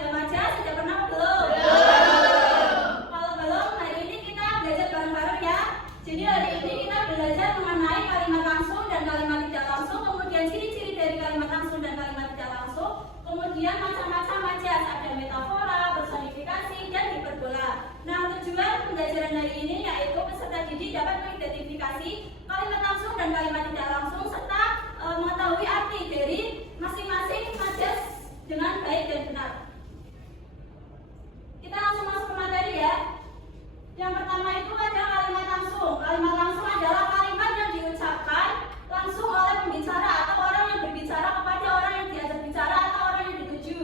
ada majas, sudah pernah belum? Kalau belum, hari ini kita belajar bareng-bareng ya. Jadi hari ini kita belajar mengenai kalimat langsung dan kalimat tidak langsung, kemudian ciri-ciri dari kalimat langsung dan kalimat tidak langsung, kemudian macam-macam majas, ada metafora, personifikasi, dan hiperbola. Nah, tujuan pembelajaran hari ini yaitu peserta didik dapat mengidentifikasi kalimat langsung dan kalimat tidak langsung serta mengetahui arti dari masing-masing majas dengan baik dan benar. Kita langsung masuk ke materi ya. Yang pertama itu ada kalimat langsung. Kalimat langsung adalah kalimat yang diucapkan langsung oleh pembicara atau orang yang berbicara kepada orang yang diajak bicara atau orang yang dituju.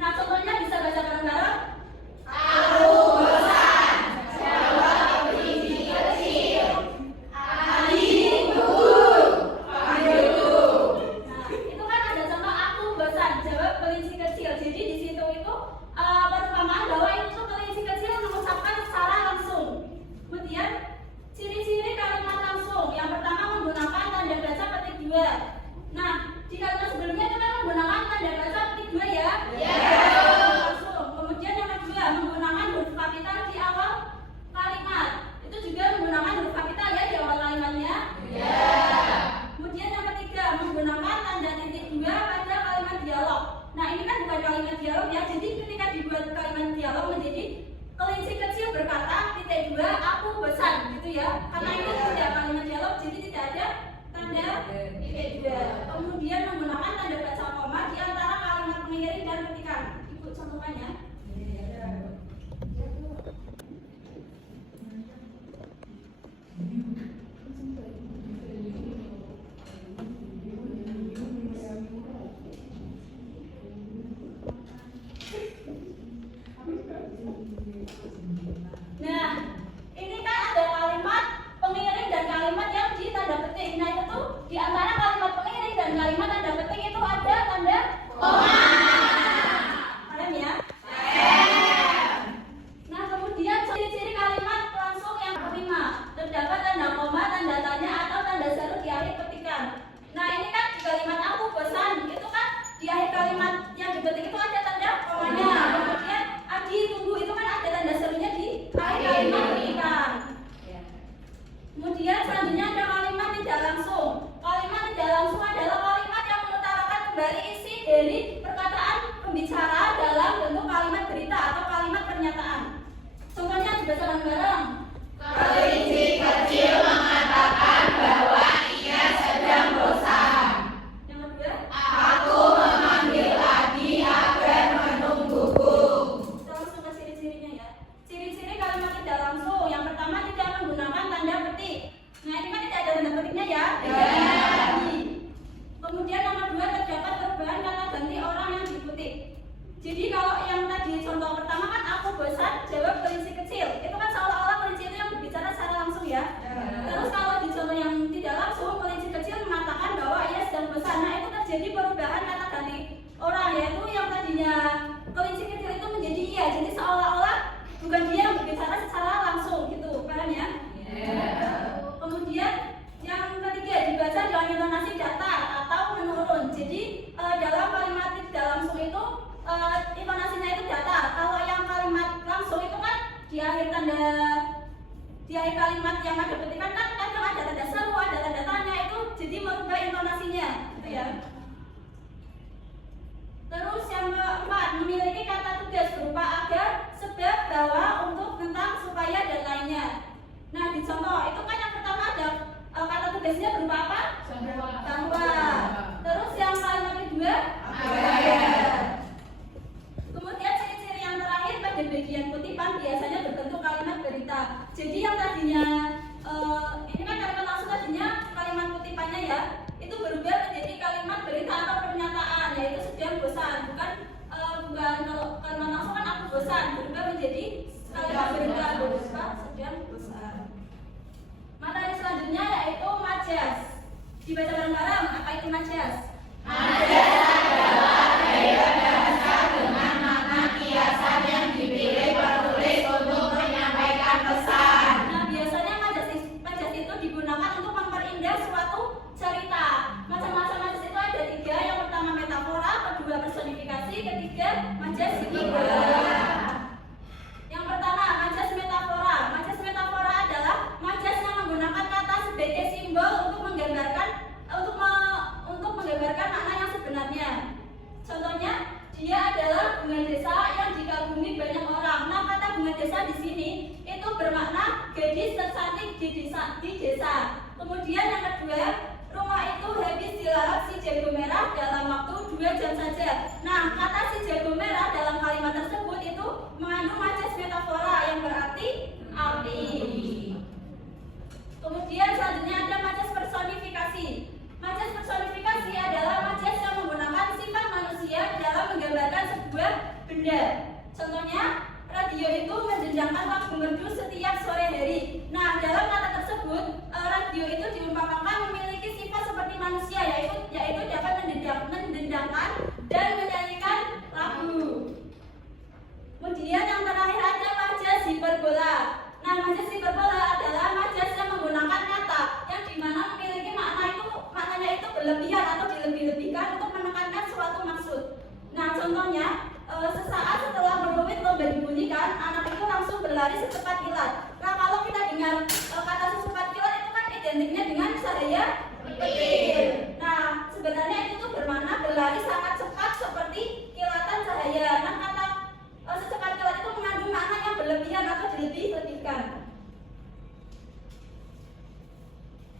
Nah, contohnya bisa baca bareng-bareng. Aku bosan, jawab biji kecil. Adikku, panggilku. Nah, itu kan ada contoh aku bosan, jawab kelinci kecil. Jadi di situ itu perumpamaan bahwa itu kelinci kecil mengucapkan secara langsung. Kemudian ciri-ciri kalimat langsung. Yang pertama menggunakan tanda baca petik 2. Nah, di kalimat sebelumnya kita menggunakan tanda baca petik 2 ya. Langsung. Kemudian yang kedua menggunakan huruf kapital di awal kalimat. Itu juga menggunakan huruf kapital ya di awal kalimatnya. Kemudian yang ketiga menggunakan tanda titik 2 pada kalimat dialog. Nah, ini kan bukan kalimat dialog ya. Jadi ketika dibuat kalimat dialog menjadi kelinci kecil berkata titik 2 aku bosan gitu ya. Karena ini tidak kalimat dialog jadi tidak ada tanda titik 2. Kemudian menggunakan tanda baca koma di antara kalimat pengiring dan petikan. Ibu contohkan ya. Nah, ini kan ada kalimat pengiring dan kalimat yang di tanda petik. Nah, itu tuh di antara kalimat pengiring dan kalimat tanda petik itu ada tanda koma. Paham ya? Nah, kemudian ciri-ciri kalimat langsung yang kelima, terdapat tanda koma, tanda tanya atau tanda seru di akhir petikan. Nah, ini kan di kalimat aku bosan, itu kan di akhir kalimat yang dipetik itu ada tanda komanya. Kemudian Adi tunggu itu kan ada tanda serunya di akhir kalimat petikan. Kemudian selanjutnya ada kalimat tidak langsung. Kalimat tidak langsung adalah kalimat yang mengutarakan kembali isi dari perkataan pembicara dalam bentuk kalimat berita atau kalimat pernyataan. Contohnya dibaca bareng-bareng. Kelinci kecil mengatakan bahwa ia sedang bosan. Yang kedua, Aku memanggil Adi agar menungguku. kita langsung ke ciri-cirinya ya. Ciri-ciri kalimat tidak langsung. Yang pertama tidak menggunakan tanda petik. Nah, ini kan tidak ada tanda petiknya ya. Kemudian nomor 2 terdapat perubahan kata ganti orang yang dipetik. Jadi kalau yang tadi contoh pertama kan aku bosan, jawab kelinci kecil. Itu kan seolah-olah kelinci itu yang berbicara secara langsung ya. Terus kalau di contoh yang tidak langsung, kelinci kecil mengatakan bahwa ia sedang bosan. Nah, itu terjadi perubahan kata ganti orang, yaitu yang tadinya kelinci kecil itu menjadi ia. Jadi seolah-olah bukan dia yang berbicara secara langsung gitu. Paham ya? Kemudian yang ketiga dibaca dengan intonasi datar atau menurun. Jadi dalam kalimat tidak langsung itu intonasinya itu datar. Kalau yang kalimat langsung itu kan di akhir kalimat yang ada petikan kan kadang ada tanda seru, ada tanda tanya, itu jadi merubah intonasinya gitu ya. Terus yang keempat memiliki kata tugas berupa agar, sebab, bahwa, untuk, tentang, supaya dan lainnya. Nah, di contoh itu kan yang pertama ada kata tugasnya berupa apa? Bahwa. Terus yang kalimat kedua agar. Kemudian ciri-ciri yang terakhir pada bagian kutipan biasanya berbentuk kalimat berita. Jadi yang tadinya ini kan kalimat langsung tadinya kalimat kutipannya ya itu berubah menjadi kalimat berita atau pernyataan, yaitu sedang bosan. Bukan kalau kalimat langsung kan aku bosan, berubah menjadi kalimat berita berupa sedang bosan. Materi selanjutnya yaitu majas. Dibaca bareng-bareng, apa itu majas? Majas adalah gaya bahasa dengan makna kiasan yang dipilih penulis untuk menyampaikan pesan. Nah, biasanya majas itu digunakan untuk memperindah suatu cerita. Macam-macam majas itu ada 3. Yang pertama metafora, kedua personifikasi, ketiga majas hiperbola. bunga desa yang dikagumi banyak orang. Nah, kata bunga desa di sini itu bermakna gadis tercantik di desa. Kemudian yang kedua, rumah itu habis dilahap si jago merah dalam waktu 2 jam saja. Nah, kata si jago merah dalam kalimat tersebut itu mengandung majas metafora yang berarti api. Kemudian selanjutnya ada majas personifikasi. Majas personifikasi adalah majas yang menggunakan sifat manusia dalam menggambarkan sebuah benda. Contohnya, radio itu mendendangkan lagu merdu setiap sore hari. Nah, dalam kata tersebut, radio itu diumpamakan memiliki sifat seperti manusia, yaitu dapat mendendangkan dan menyanyikan lagu. Kemudian yang terakhir ada majas hiperbola. Nah, majas hiperbola adalah majas yang menggunakan kata yang dimana memiliki maknanya itu berlebihan atau dilebih-lebihkan untuk menekankan suatu maksud. Nah, contohnya, sesaat setelah peluit lomba dibunyikan, anak itu langsung berlari secepat kilat. Nah, kalau kita dengar kata secepat kilat itu kan identiknya dengan cahaya petir. Nah, sebenarnya itu tuh bermakna berlari sangat cepat seperti kilatan cahaya. Nah, kata secepat kilat itu mengandung makna yang berlebihan atau dilebih-lebihkan.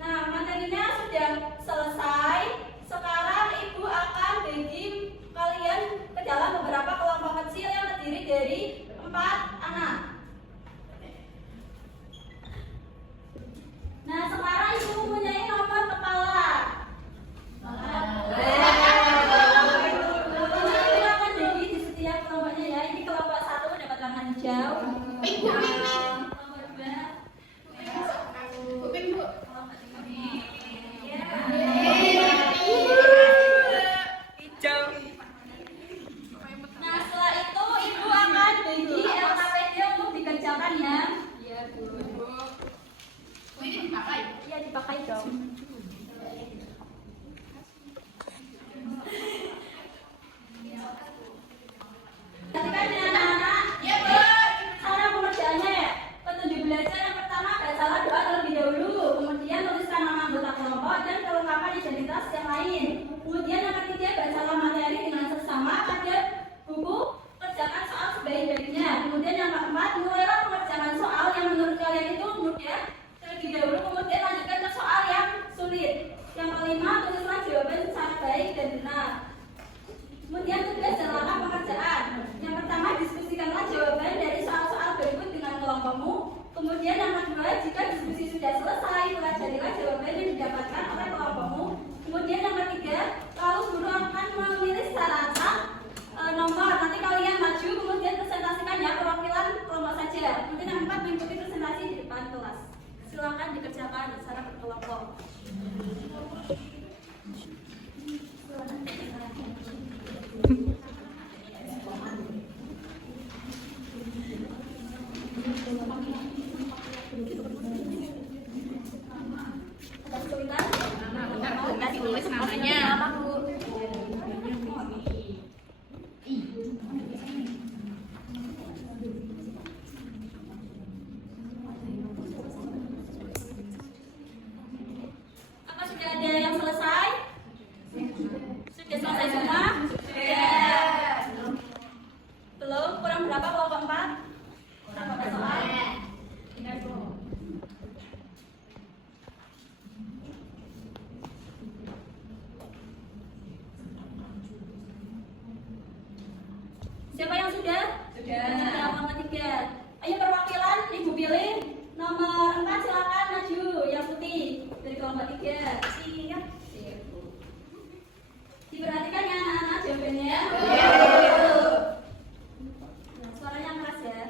Nah, materinya sudah selesai. Sekarang Ibu akan bagi kalian ke dalam beberapa kelompok kecil yang terdiri dari 4 anak. Nah, sekarang Ibu mempunyai nomor kepala. Ibu akan bagi di setiap kelompoknya ya. Ini kelompok 1 dapat warna hijau. Nah, setelah itu Ibu akan bagi LKPD untuk dikerjakan ya. Iya, Bu. Ini dipakai? Iya, dipakai dong. Perhatikan ya anak-anak. Iya, Bu. Cara pengerjaannya ya. Petunjuk belajar yang pertama, bacalah doa terlebih dahulu. Kemudian tuliskan nama anggota kelompok dan kelengkapan identitas yang lain. Kemudian yang ketiga, bacalah materi dengan seksama pada buku, kerjakan soal sebaik-baiknya. Kemudian yang keempat, mulailah mengerjakan soal yang menurut kalian itu mudah terlebih dahulu, kemudian lanjutkan ke soal yang sulit. Yang kelima, tulislah jawaban secara baik dan benar. Kemudian tugas dan langkah pengerjaan. Yang pertama, diskusikanlah jawaban dari soal-soal berikut dengan kelompokmu. Kemudian yang kedua, jika diskusi sudah selesai, pelajarilah jawaban yang didapatkan oleh kelompokmu. Kemudian yang ketiga, lalu guru akan memilih secara acak nomor. Nanti kalian maju, kemudian presentasikan ya perwakilan kelompok saja. Kemudian yang keempat, mengikuti presentasi di depan kelas. Silakan dikerjakan secara berkelompok. Tulis namanya. Apa sudah ada yang selesai? Sudah selesai semua? Sudah. Belum? Kurang berapa kelompok 4? Kurang berapa soal? Siapa yang sudah? Sudah. Nomor 3. Ayo perwakilan Ibu pilih. Nomor 4 silakan maju. Yang putih dari kelompok 3. Siap. Diperhatikan ya anak-anak jawabannya. Suaranya keras ya.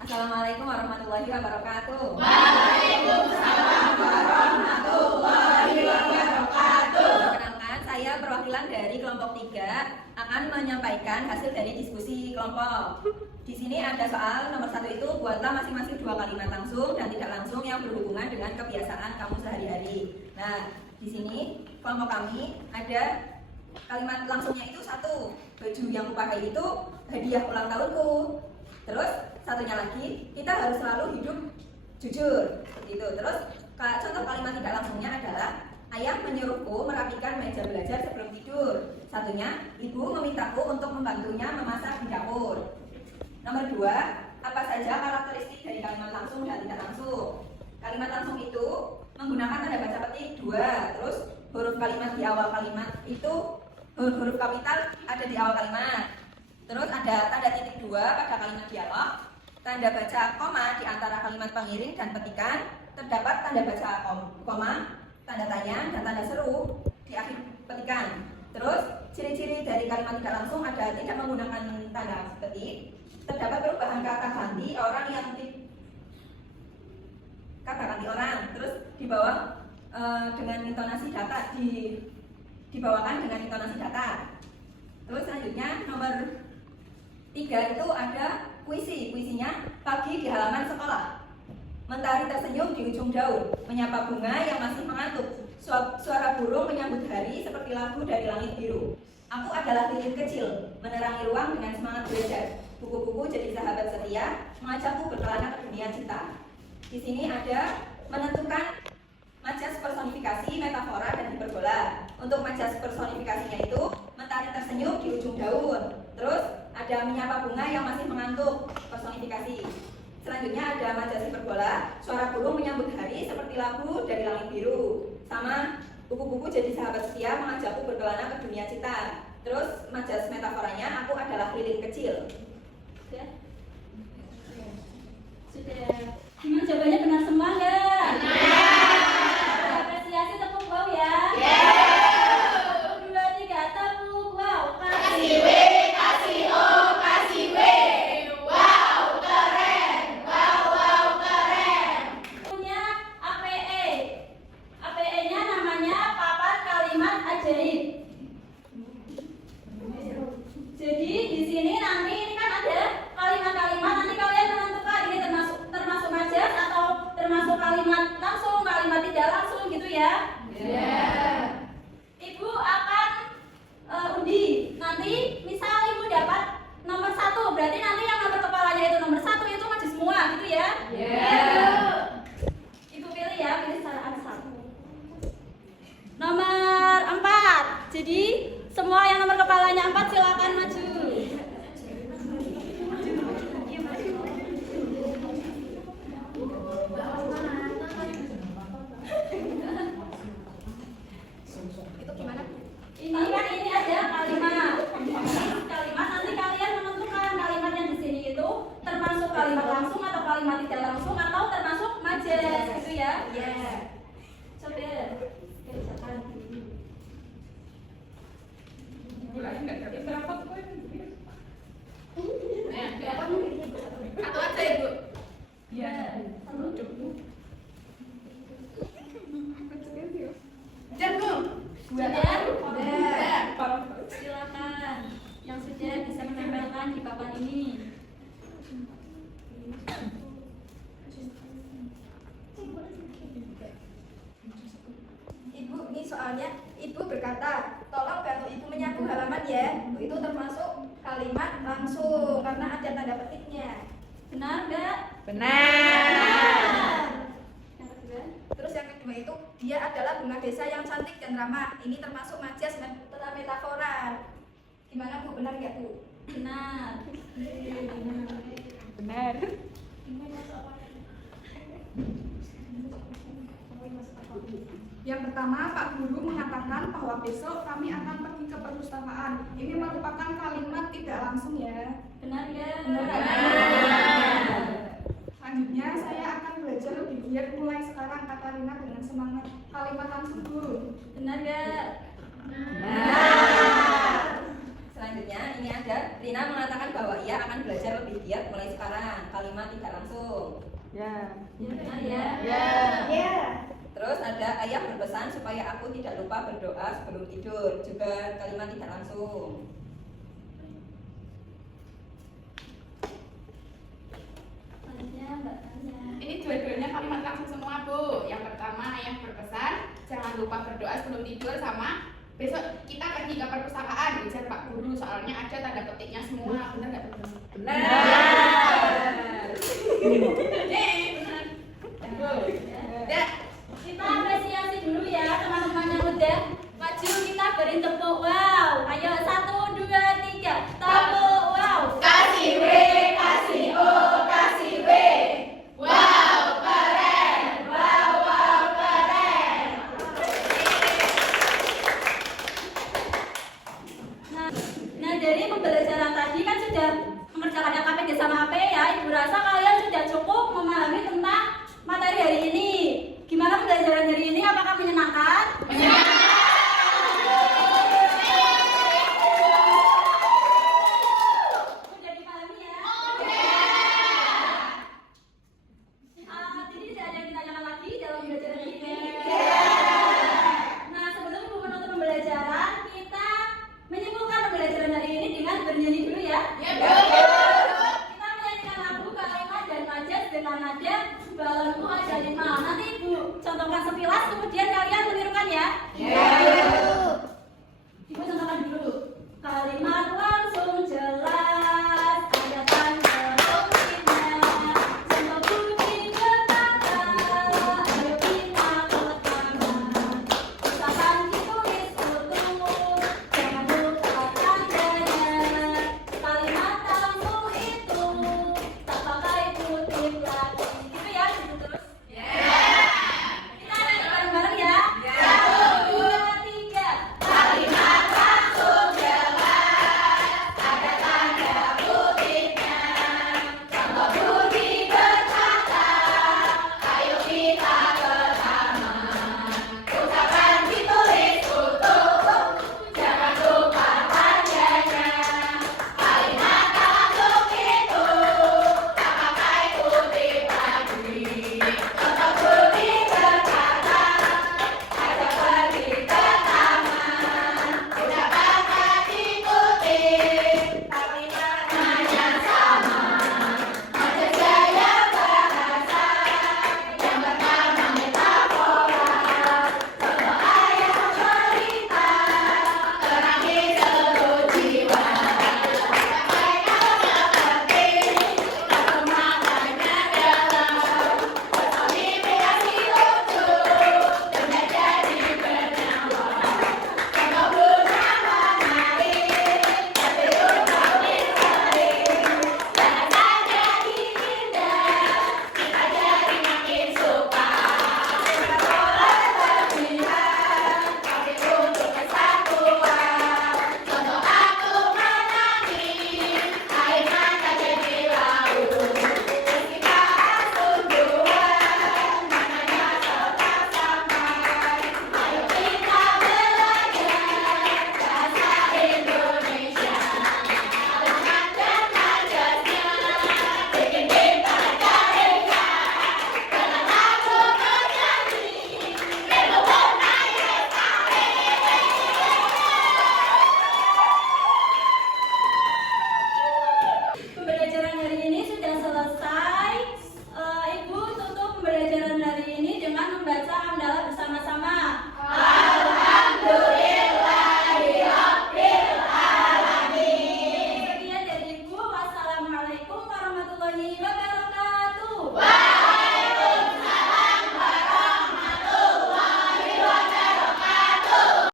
Assalamualaikum warahmatullahi wabarakatuh. Waalaikumsalam warahmatullahi wabarakatuh. Perkenalkan, saya perwakilan dari kelompok 3 akan menyampaikan hasil dari diskusi kelompok. Di sini ada soal nomor 1 itu, buatlah masing-masing 2 kalimat langsung dan tidak langsung yang berhubungan dengan kebiasaan kamu sehari-hari. Nah, di sini kelompok kami ada kalimat langsungnya itu 1, baju yang kupakai itu hadiah ulang tahunku. Terus satunya lagi, kita harus selalu hidup jujur gitu. Terus contoh kalimat tidak langsungnya adalah, ayah menyuruhku merapikan meja belajar sebelum tidur. Satunya, ibu memintaku untuk membantunya memasak di dapur Nomor 2, apa saja karakteristik dari kalimat langsung dan tidak langsung? Kalimat langsung itu menggunakan tanda baca petik 2, terus huruf kalimat di awal kalimat itu huruf kapital ada di awal kalimat. Terus ada tanda titik 2 pada kalimat dialog, tanda baca koma di antara kalimat pengiring dan petikan, terdapat tanda baca koma, tanda tanya, dan tanda seru di akhir petikan. Terus ciri-ciri dari kalimat tidak langsung ada tidak menggunakan tanda petik, terdapat perubahan kata ganti orang yang kata ganti orang, terus di bawah dengan intonasi datar dibawakan dengan intonasi datar. Terus selanjutnya nomor 3 itu ada puisinya pagi di halaman sekolah. Mentari tersenyum di ujung daun, menyapa bunga yang masih mengantuk. Suara burung menyambut hari seperti lagu dari langit biru. Aku adalah lilin kecil, menerangi ruang dengan semangat belajar. Buku-buku jadi sahabat setia, mengajakku berkelana ke dunia cita. Di sini ada menentukan majas personifikasi, metafora, dan hiperbola. Untuk majas personifikasinya itu mentari tersenyum di ujung daun. Terus ada menyapa bunga yang masih mengantuk, personifikasi. Selanjutnya ada majas hiperbola, suara burung menyambut hari seperti lagu dari langit biru. Sama buku-buku jadi sahabat setia, mengajakku berkelana ke dunia cita. Terus majas metaforanya, aku adalah lilin kecil. Sudah. Gimana jawabannya, benar semua nggak? Benar. Apresiasi, tepuk wow ya. 1, 2, 3, tepuk wow. Kasih W, kasih O, kasih W. Wow, keren. Wow, keren. Punya APE. APE-nya namanya papan kalimat ajaib. Jadi di sini nanti ini kan ada kalimat-kalimat, nanti kalian menentukan ini termasuk majas atau termasuk kalimat langsung, kalimat tidak langsung gitu ya. Ibu akan undi. Nanti misal ibu dapat nomor 1, berarti nanti yang nomor kepalanya itu nomor 1 itu maju semua gitu ya. Ibu pilih ya, pilih secara ansar. Nomor 4. Jadi semua yang nomor kepalanya 4 silakan maju. Itu gimana? Ini kan ini ada kalimat. Kalimat nanti kalian menentukan kalimat yang di sini itu termasuk kalimat langsung atau kalimat tidak langsung atau termasuk majas gitu ya. Coba. Atau aja Ibu. Dan Bu. Sudah? Silakan. Yang sudah bisa menempelkan di papan ini. Ibu, ini soalnya ibu berkata, tolong bantu ibu menyapu halaman ya. Itu termasuk kalimat langsung karena ada tanda petiknya. Benar nggak? Benar. Yang kedua. Terus yang kedua itu dia adalah bunga desa yang cantik dan ramah. Ini termasuk majas metafora. Gimana Bu? Benar nggak Bu? Benar. Benar. Yang pertama, Pak Guru mengatakan bahwa besok kami akan pergi ke perpustakaan. Ini merupakan kalimat tidak langsung ya. Benar nggak? Benar. Selanjutnya, saya akan belajar lebih giat mulai sekarang, kata Rina dengan semangat. Kalimat langsung Guru. Benar nggak? Selanjutnya ini ada Rina mengatakan bahwa ia akan belajar lebih giat mulai sekarang. Kalimat tidak langsung. Ya benar ya. Terus ada ayah berpesan supaya aku tidak lupa berdoa sebelum tidur. Juga kalimat tidak langsung. Selanjutnya Mbak Tanya. Ini dua-duanya kalimat langsung semua Bu. Yang pertama ayah berpesan jangan lupa berdoa sebelum tidur, sama besok kita pergi ke perpustakaan ujar Pak Guru, soalnya ada tanda petiknya semua. Benar nggak teman-teman? Benar. Benar. Ya. Kita apresiasi dulu ya teman-teman yang udah maju, kita beri tepuk wow. Ayo 1, 2, 3 tepuk wow. Kasih W, kasih mengerjakan KPG sama AP ya. Ibu rasa kalian sudah cukup memahami tentang materi hari ini. Gimana pembelajaran hari ini? Apakah menyenangkan? Sudah dipahami ya? Jadi tidak ada yang ditanyakan lagi dalam pembelajaran hari ini. Nah, sebelum ibu menutup pembelajaran, kita menyimpulkan pembelajaran hari ini dengan bernyanyi dulu ya. Kita menyanyikan lagu Kalimat dan Majas dengan nada balonku ada 5. Nanti ibu contohkan sepilas, kemudian kalian menirukan ya.